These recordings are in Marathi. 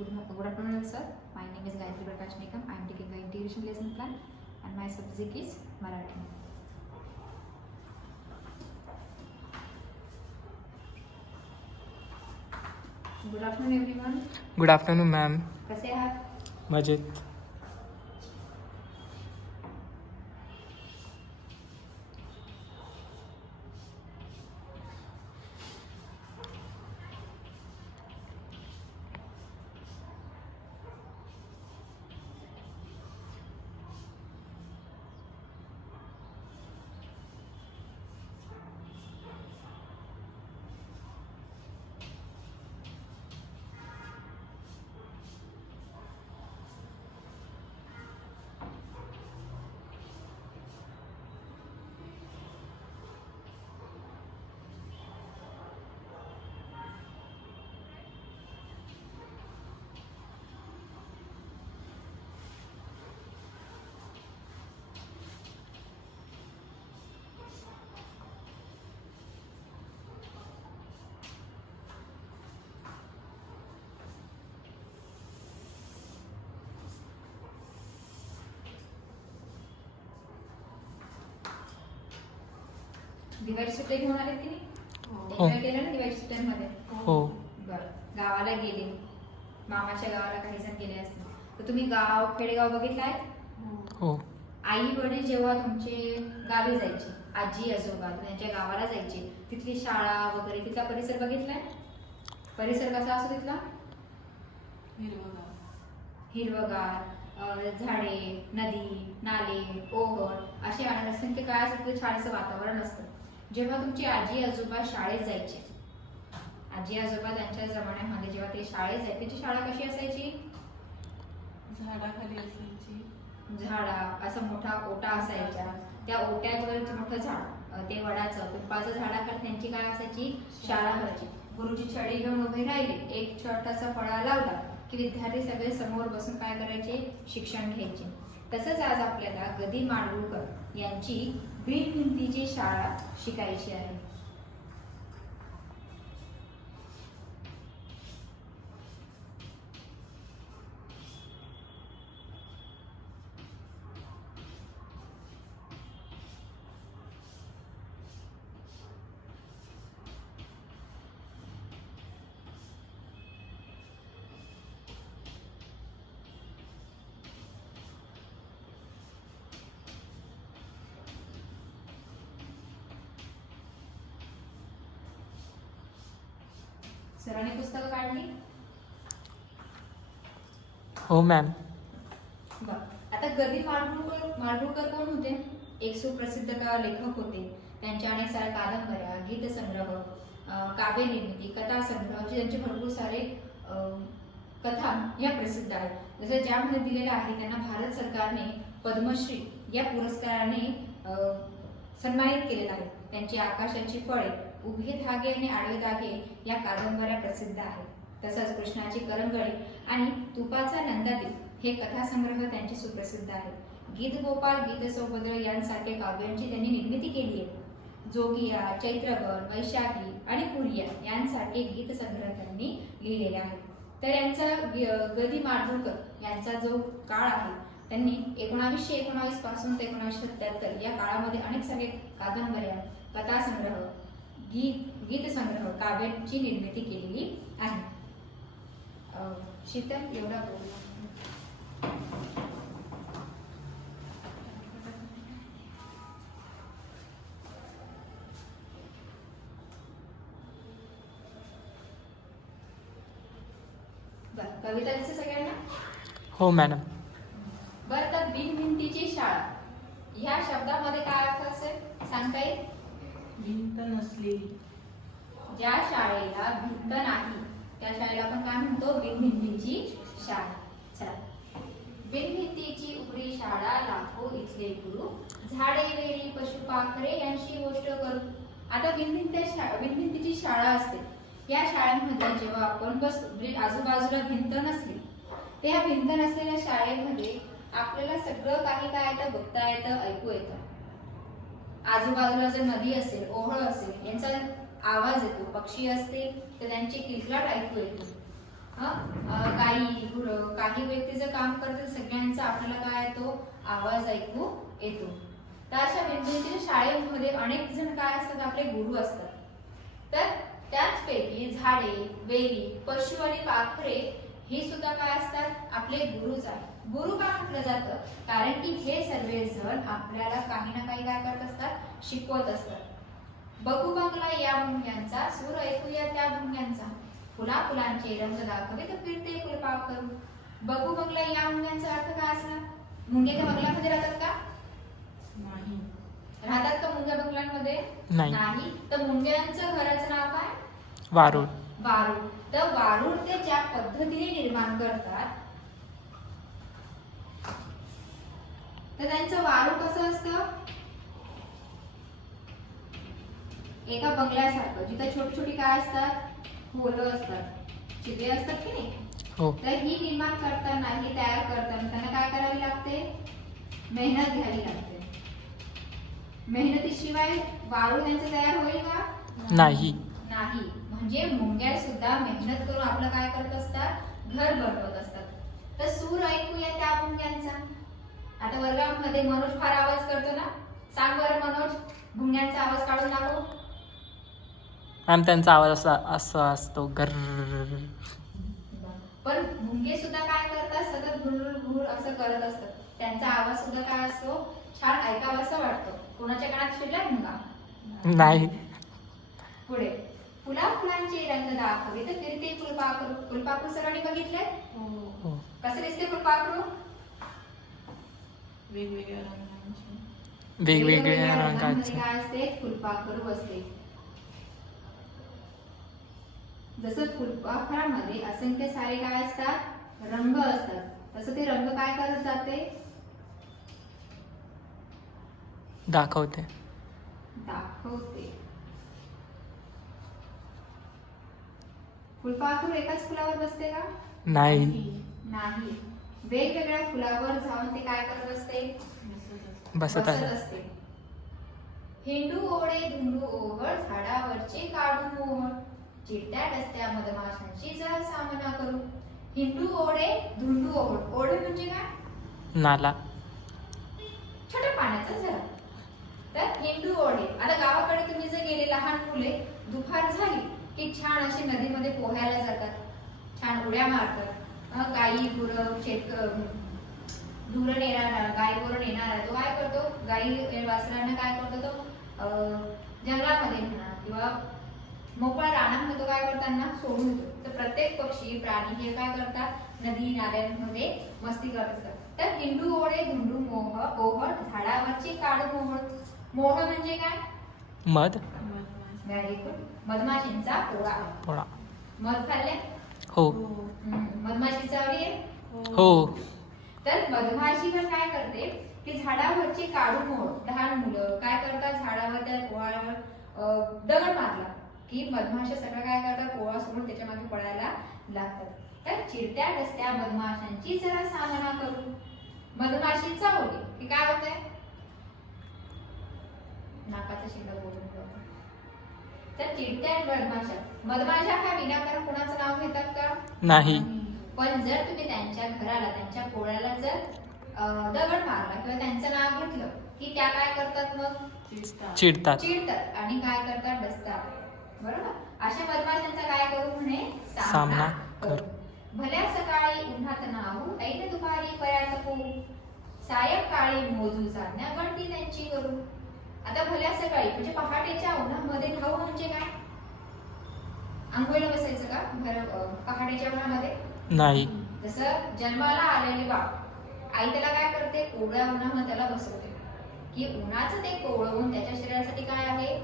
Good afternoon, sir. My name is Gayatri Prakash Nikam. I am taking the integration lesson plan, and my subject is Marathi. Good afternoon, everyone. Good afternoon ma'am. कसे आहात? मजेत. दिवाळी सुट्ट्या घेऊन आले की नाही? हो. एन्जॉय केलं ना दिवाळी सुट्ट्यांमध्ये? हो. बरं. गावाला गेले, मामाच्या गावाला काही जण गेले असतील, तर तुम्ही गाव खेडेगाव बघितलं आहे? हो. आई वडील जेव्हा तुमचे गावी जायचे, आजी आजोबा त्यांच्या गावाला जायचे, तिथली शाळा वगैरे तिथला परिसर बघितलाय? परिसर कसा असतो तिथला? हिरवगार, झाडे, नदी, नाले, ओहळ असे असंख्य काय असतं, छान असं वातावरण असतं. जेव्हा तुमची आजी आजोबा शाळेत जायचे, आजी आजोबा त्यांच्या जमान्यामध्ये जेव्हा ते शाळेत जायचे, त्याची शाळा कशी असायची? झाडाखाली असायची. झाडा असा मोठा ओटा असायचा, त्या ओट्यावर मोठं झाड, ते वडाचं पिंपळाचं झाडाखाली त्यांची काय असायची? शाळा भरायची. गुरुजी छडी घेऊन उभे राहिले, एक छोटासा फळा लावला की विद्यार्थी सगळे समोर बसून काय करायचे? शिक्षण घ्यायचे. तसंच आज आपल्याला गदी माडगूळकर यांची बीड भिंतीची शाळा शिकायची आहे. सरांनी पुस्तकं काढली? हो मॅम. आता गदी माडगूळकर कोण होते? एक सुप्रसिद्ध लेखक होते. त्यांच्या अनेक साऱ्या कादंबऱ्या, गीतसंग्रह, काव्य निर्मिती, कथा संग्रह असे त्यांचे भरपूर सारे कथा या प्रसिद्ध आहेत. जसं ज्यामध्ये दिलेलं आहे त्यांना भारत सरकारने पद्मश्री या पुरस्काराने सन्मानित केलेलं आहे. त्यांची आकाशाची फळे, उभे धागे आणि आडवे धागे या कादंबऱ्या प्रसिद्ध आहेत. तसंच कृष्णाची करंगळी आणि तुपाचा नंदादीप हे कथासंग्रह त्यांचे सुप्रसिद्ध आहेत. गीत गोपाल, गीत सौभद्र यांसारखे काव्यांची त्यांनी निर्मिती केली आहे. जोगिया, चैत्रगण, वैशाखी आणि पुरिया यांसारखे गीतसंग्रह त्यांनी लिहिलेले आहेत. तर यांचा गदी माडगूळकर यांचा जो काळ आहे, त्यांनी 1919 पासून ते 1977 या काळामध्ये अनेक सारे कादंबऱ्या, कथासंग्रह, गीतसंग्रह, काव्यांची निर्मिती केलेली आहे. शीतल एवढा बोल. कविता दिसते सगळ्यांना? हो मॅडम. बरं, तर बिनभिंतीची शाळा ह्या शब्दामध्ये काय अर्थ असेल सांगता येईल? भिंत नसलेली. ज्या शाळेला भिंत नाही त्या शाळेला आपण काय म्हणतो? बिनभिंतीची शाळा. चला, बिनभिंतीची उघडी शाळा, लाखो इथले गुरु, झाडे वेली पशुपाखरे यांची गोष्ट करू. आता बिनभिंतीची शाळा असते. या शाळेमध्ये जेव्हा आपण बसतो, आजूबाजूला भिंत नसली, तर ह्या भिंत नसलेल्या शाळेमध्ये आपल्याला सगळं काही काय येतं? बघता येतं, ऐकू येतं. आजूबाजूला जर नदी असेल, ओहळ असेल, यांचा आवाज येतो. पक्षी असतील तर त्यांची किलबिलाट ऐकू येतो. गाई गुरं काही व्यक्तीचं काम करतात सगळ्यांचा आपल्याला काय येतो आवाज ऐकू येतो. तर अशा विद्यार्थी शाळेमध्ये अनेक जण काय असतात आपले गुरु असतात. तर त्याचपैकी झाडे वेली पशु आणि पाखरे ही सुद्धा काय असतात आपले गुरुच आहे. गुरु का म्हटलं जातं कारण की हे सर्वजण आपल्याला काही ना काही काय करत असतात शिकवत असतात. बघू बंगला या मुंग्यांचा सूर ऐकूया त्या भुंग्यांचा फुला फुलांचे रंग दाखवे तर फिरते फुलपाखरू. बघू बंगला या मुंग्यांचा अर्थ काय असणार? मुंगे त्या बंगल्यामध्ये राहतात का? नाही. राहतात का मुंग्या बंगल्यांमध्ये? नाही. तर मुंग्यांचं घराचं नाव काय? वारुळ. वारुळ. तर वारुळ ते ज्या पद्धतीने निर्माण करतात तर त्यांचं वारुळ कसं असतं एका बंगल्यासारखं जिथे छोटी छोटी काय असतात खोलं असतात छिद्रे असतात की नाही. हो. तर ही निर्माण करताना ही तयार करताना त्यांना काय करावी लागते मेहनत घ्यावी लागते. मेहनतीशिवाय वारुळ त्यांचं तयार होईल का? नाही. नाही. म्हणजे मुंग्या सुद्धा मेहनत करून आपलं काय करत असतात घर बनवत असतात. तर सूर ऐकूया त्या मुंग्यांचा. आता वर्गामध्ये मनोज फार आवाज करतो ना. सांग बरं मनोज मुंग्यांचा आवाज काढून दाखव. मॅम त्यांचा आवाज असा असतो गर. पण मुंगे सुद्धा काय करतात सतत भुर भुर असं करत असतात. त्यांचा आवाज सुद्धा काय असतो छान ऐकावासा वाटतो. कोणाच्या कानात शिरला मुंगा? नाही. पुढे फुला फुलांचे रंग दाखवे तर फिरते फुलपाखरू. फुलपाखरू सर्वांनी बघितलंय हो. कसं दिसते फुलपाखरू? वेगवेगळ्या रंगांचे. वेगवेगळ्या रंगांमध्ये रंगाचे. काय असते फुलपाखरू असते. जसं फुलपाखरामध्ये असंख्य सारे काय असतात रंग असतात तसं ते रंग काय करत जाते दाखवते. दाखवते. फुलपाखरू एकाच फुलावर बसते का? नाही. नाही. वेगवेगळ्या फुलावर जाऊन ते काय करत असते बसत आहे. असते. हिंडू ओढे धुंडू ओहळ झाडावरचे काढू मोहळ चिडत्या डसत्या मधमाशांची जरा सामना करू. हिंडू ओढे धुंडू ओहळ. ओढे म्हणजे काय? नाला. छोट्या पाण्याचा झरा. तर हिंडू ओढे. आता गावाकडे तुम्ही जर गेले लहान मुले दुपार झाली की छान अशी नदीमध्ये पोहायला जातात. छान उड्या मारतात. गाई गुरं धुरण येणारा गाई गुरं येणारा तो काय करतो गाई वासरांना काय करतो तो जंगलामध्ये म्हणा किंवा मोकळ्या रानामध्ये तो काय करताना सोडून देतो. तर प्रत्येक पक्षी प्राणी हे काय करतात नदी नाल्यांमध्ये मस्ती करत असतात. तर हिंडू ओढे धुंडू ओहळ झाडावरची काढू मोहळ. मोहळ म्हणजे काय? मध. Very good. मधमाशींचा पोळा. पोळा. मध खाल्ले? हो. मधमाशी चावली आहे? हो. तर मधमाशी पण काय करते की झाडावरची काढू मोड. लहान मुलं काय करतात झाडावर त्या पोळावर दगड मारला की मधमाशा सगळं काय करतात पोळा सोडून त्याच्या मागे पळायला लागतात. तर चिडत्या डसत्या मधमाशांची जरा सामना करू. मधमाशी चावली की काय होतंय नाकाचा शिंगा बोलून जातो. तर चिडत्या मधमाशा हा विनाकारण कोणाचं नाव घेतात का? नाही. पण जर तुम्ही त्यांच्या घराला त्यांच्या पोळ्याला जर दगड मारला किंवा त्यांचं नाव घेतलं की त्या काय करतात मग चिडतात. आणि काय करतात डसतात. बरोबर. अशा मधमाशांचा काय करू म्हणे सामना करू. भल्या सकाळी उन्हात नाहू ऐन दुपारी पर्यंत पोहू सायंकाळी मोजू साधण्या गणती त्यांची करू. आता भल्या सकाळी म्हणजे पहाटेच्या उन्हामध्ये धावू म्हणजे काय? आंघोळीला बसायचं का पहाटेच्या उन्हामध्ये? नाही. जसं जन्माला आलेली बाळ आई त्याला काय करते कोवळ्या उन्हामध्ये त्याला बसवते की उन्हाचं ते कोवळवून त्याच्या शरीरासाठी काय आहे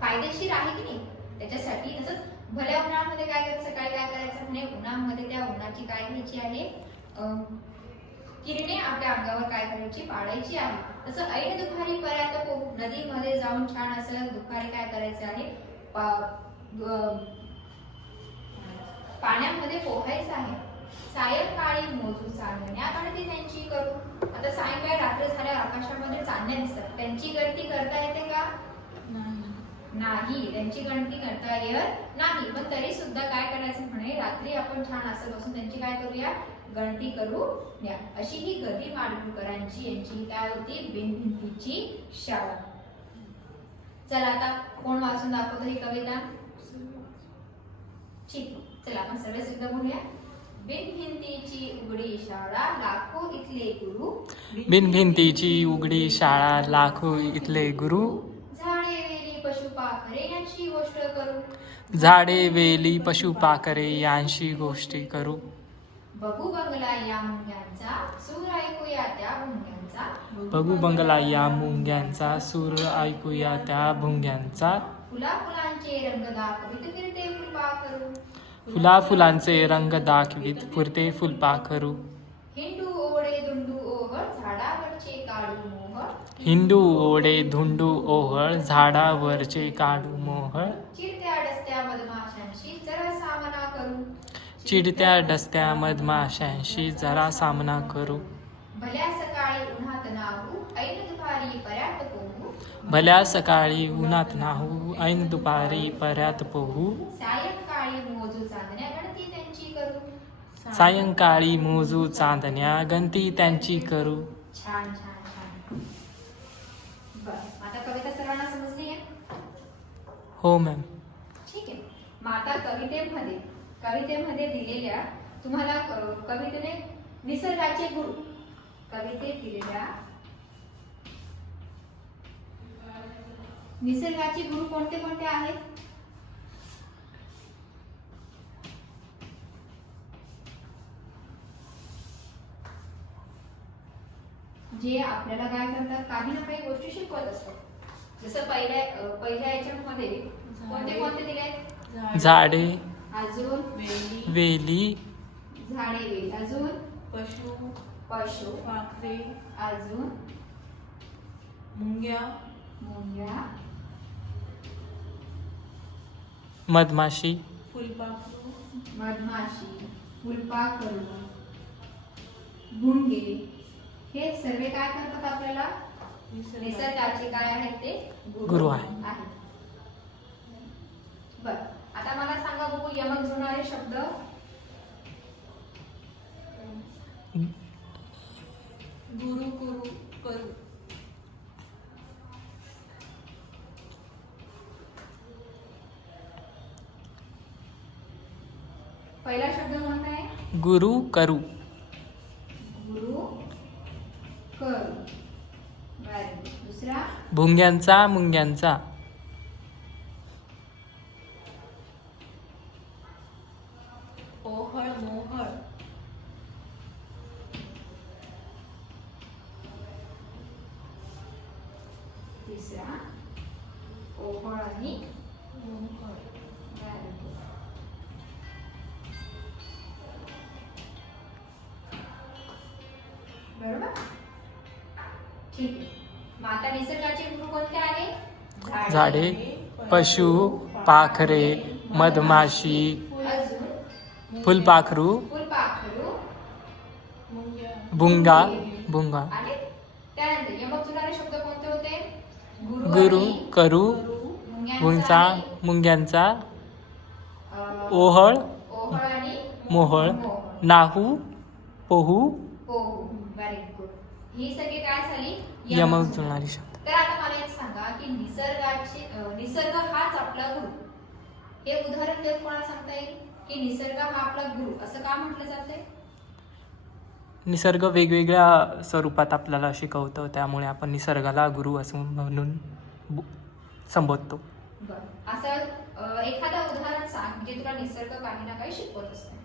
फायदेशीर आहे की नाही त्याच्यासाठी. तसंच भल्या उन्हामध्ये काय करायचं सकाळी काय करायचं म्हणे उन्हामध्ये त्या उन्हाची काय घ्यायची आहे किरणे आपल्या अंगावर काय करायची पाडायची आहे. तसं ऐन दुपारी पर्यंत नदीमध्ये जाऊन छान असं दुपारी काय करायचं आहे पाण्यामध्ये पोहायचं आहे. सायंकाळी मोजू चांदण्या गणती त्यांची करू. आता सायंकाळी रात्र झाल्यावर आकाशामध्ये चांदण्या दिसतात त्यांची गणती करता येते का? नाही. त्यांची गणती करता करता येत नाही, पण तरी सुद्धा काय करायचं म्हणे, रात्री आपण छान असं बसून त्यांची काय करूया, गणती करू या. अशी ही गदी माडगूळकरांची यांची काय होती, बिनभिंतीची शाळा. चला आता कोण वाचून दाखवतो ही कविता. ठीक, चला आपण सर्व सुद्धा बोलूया. बिनभिंतीची उघडी शाळा, लाखो इथले गुरु. बिनभिंतीची उघडी शाळा, लाखो इथले गुरु. झाडे वेली पशुपाखरे यांची गोष्ट करू. झाडे वेली पशुपाखरे यांशी गोष्टी करू. बघू बंगला या मुंग्यांचा, सूर ऐकूया त्या भुंग्यांचा. बघू बंगला या मुंग्यांचा, सूर ऐकूया त्या भुंग्यांचा. फुला फुलांचे रंग दाखवित फिरते फुलपाखरू. फुला फुलांचे रंग दाखवित फिरते फुलपाखरू. हिंडू ओढे धुंडू ओहळ, झाडावरचे काढू मोहळ. हिंदू ओढे धुंडू ओहळ, झाडावरचे काढू मोहळ. चिडत्या डसत्या मधमाशांशी जरा सामना करू. चिडत्या डसत्या मधमाशांशी जरा सामना करू. भल्या सकाळी उन्हात नाहू, ऐन दुपारी पर्यात पोहू. भल्या सकाळी उन्हात नाहू, ऐन दुपारी पर्यात पोहू. सायंकाळी मोजू चांदण्या गणती त्यांची करू. सायंकाळी मोजू चांदण्या गणती त्यांची करू. छान छान छान. बरं, आता कविता सर्वांना समजली आहे? हो मॅम. ठीक आहे. मग आता कवितेमध्ये दिलेल्या तुम्हाला कवितेने निसर्गाचे गुरु, कवितेत दिलेल्या निसर्गाचे गुरु कोणते कोणते आहेत? जे आपल्याला काय करतात, काही ना काही गोष्टी शिकवत असतात. जसं पहिल्या याच्यामध्ये कोणते कोणते दिले? झाडे, अजून वेली, झाडे वेली, अजून पशु पाखरे, अजून मुंग्या, मधमाशी, फुलपाखरू, मधमाशी, फुलपाखरू, भुंगे. हे सर्व काय करतात, आपल्याला निसर्गाचे काय आहेत ते गुरु आहे. बर, आता मला सांगा बघू यमक जुळणारे शब्द. गुरु कुरु करू. पहिला शब्द कोणता आहे? गुरु करू. गुरु करू. दुसरा भुंग्यांचा मुंग्यांचा. ओहळ मोहळ. तिसरा ओहळ आणि मोहळ. बरोबर. ठीक आहे. मग आता निसर्गाचे गुरु कोणते आले? झाडे, पशु, पाखरे, मधमाशी, अजून फुलपाखरू, फुलपाखरू, भुंगा, भुंगा. आणि त्यानंतर यमक जुळणारे शब्द कोणते होते? गुरु आणि करू, मुंग्यांचा आणि, मुंग्यांचा, ओहळ ओहळ, आणि मोहळ, नाहू, पोहू. पोहू. Very good. ही सगळी काय झाली? यमक जुळणारी शब्द. तर आता मला एक सांगा की निसर्ग हाच आपला गुरु. हे उदाहरण देऊन कोणाला सांगता येईल की निसर्ग हा आपला गुरु असं का म्हटलं जातंय? निसर्ग वेगवेगळ्या स्वरूपात आपल्याला शिकवतो, त्यामुळे आपण निसर्गाला गुरु असं म्हणून संबोधतो. बरं, असं एखादं उदाहरण सांग जे तुला निसर्ग काही ना काही शिकवत असतं.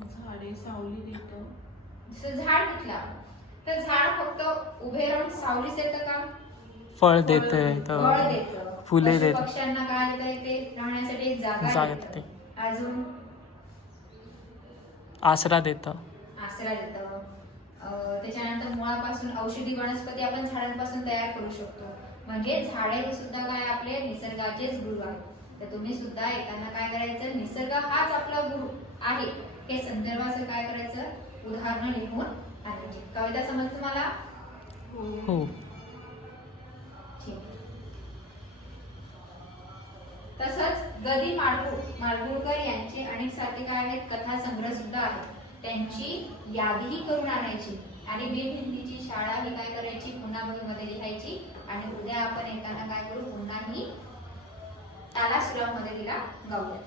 झाडे सावली देतं. जसं झाड घेतला तर झाड फक्त उभे राहून सावलीच देतं का? फळ देते, फळ देतं, फुले देते, पक्ष्यांना काय देतं, ते राहण्यासाठी एक जागा देतं. अजून आसरा देतं, आसरा देतं. त्याच्यानंतर मुळापासून औषधी वनस्पती आपण झाडांपासून तयार करू शकतो. म्हणजे झाडे हे सुद्धा काय आपले निसर्गाचेच गुरु आहेत. तर तुम्ही सुद्धा येताना काय करायचं, निसर्ग हाच आपला गुरु आहे हे संदर्भाचं काय करायचं, उदाहरणं लिहून आणायची. कविता समजते तुम्हाला? हो. ठीक. गदी माडगुळकर यांचे अनेक साहित्य काय आहेत, कथा संग्रह सुद्धा आहेत. त्यांची यादीही करून आणायची आणि बिन हिंदीची शाळा ही काय करायची, पुन्हा बहीमध्ये लिहायची. आणि उद्या आपण येताना काय करू, पुन्हा ही तालासुरामध्ये तिला गाऊया.